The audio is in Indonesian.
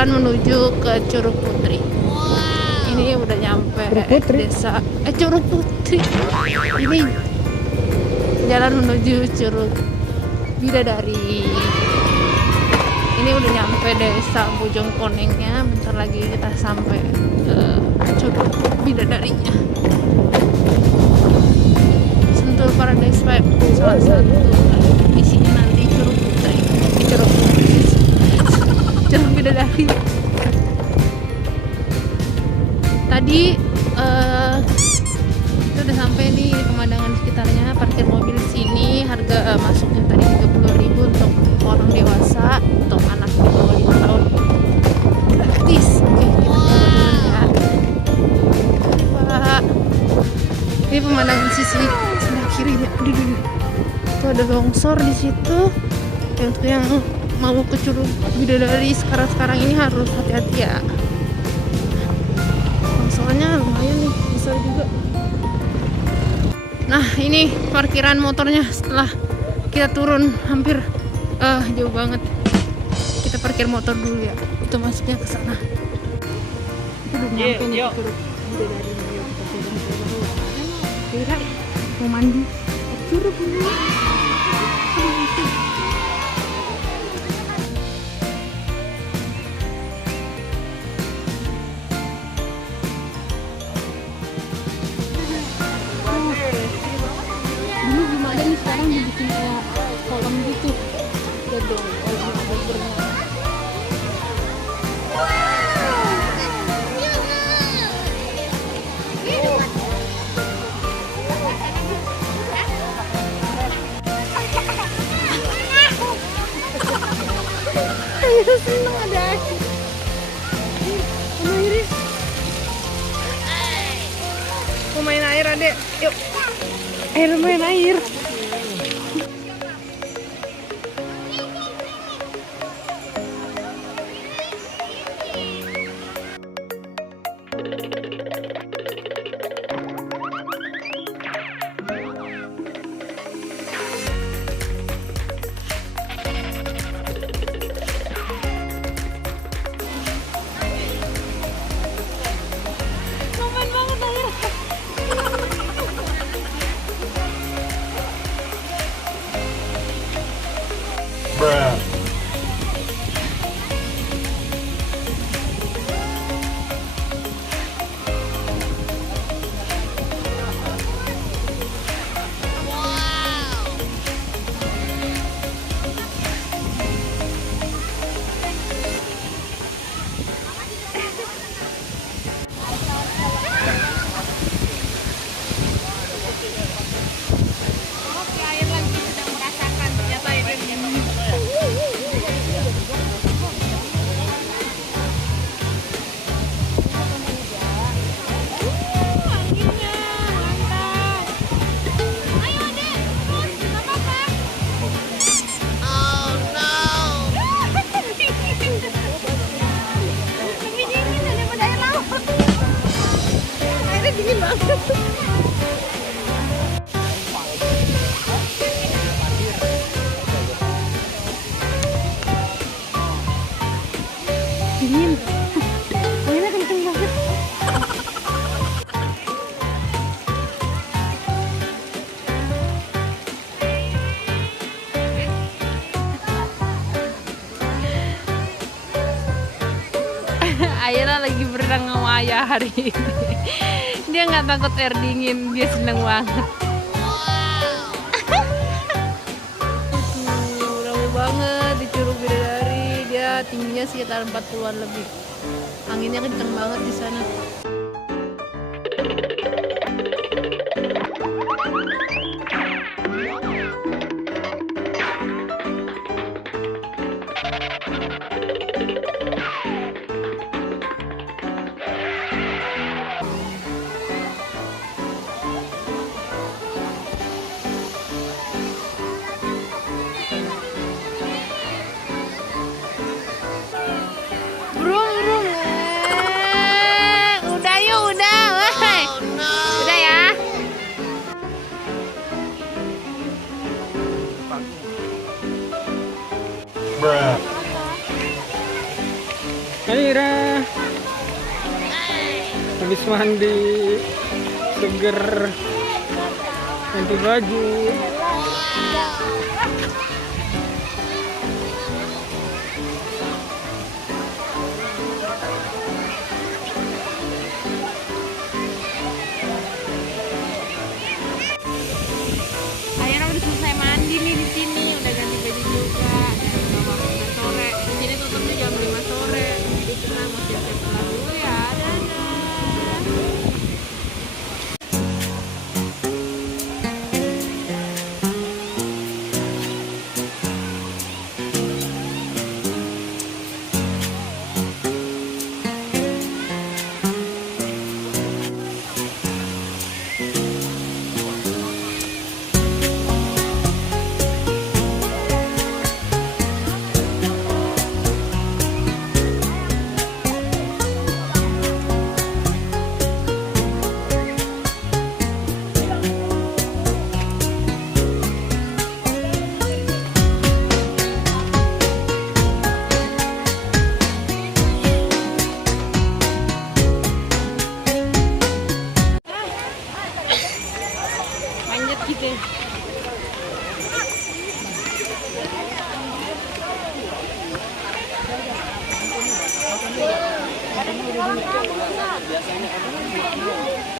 jalan menuju ke Curug Putri. Ini udah nyampe desa Curug Putri. Ini jalan menuju Curug Bidadari. Ini udah nyampe desa Bojongkonengnya. Bentar lagi kita sampai ke Curug Bidadarinya. Sentul Paradise Vibe salah satu isinya nanti Curug Putri. Curug Bidadari. Tadi itu udah sampai nih pemandangan sekitarnya. Parkir mobil di sini harga masuknya tadi 30.000 untuk orang dewasa, untuk anak di bawah 5 tahun gratis. Oke, kita jalan ya. Pak, ini pemandangan sisi sebelah kirinya. Tuh ada longsor di situ. Untuk yang mau ke Curug Bidadari sekarang ini harus hati-hati ya. Soalnya lumayan nih, besar juga. Nah, ini parkiran motornya setelah kita turun hampir jauh banget. Kita parkir motor dulu ya. Itu masuknya ke sana. Itu udah nyampe nih ke Curug Bidadari. Kira mau mandi Curug ini. Dulu belum ada nih, sekarang dibikin kayak kolam gitu. Lihat dong, kolam ada berenang. Ayo seneng ada air. Sama Iris. Mau main air adek, yuk. Main air. Dingin. Anginnya kenceng banget. Ayla lagi berenang sama ayah hari ini. Dia nggak takut air dingin, dia seneng banget. Ramai banget di Curug Bidadari. Dia tingginya sekitar 40-an lebih. Anginnya kenceng banget di sana. Habis mandi, seger, ganti baju.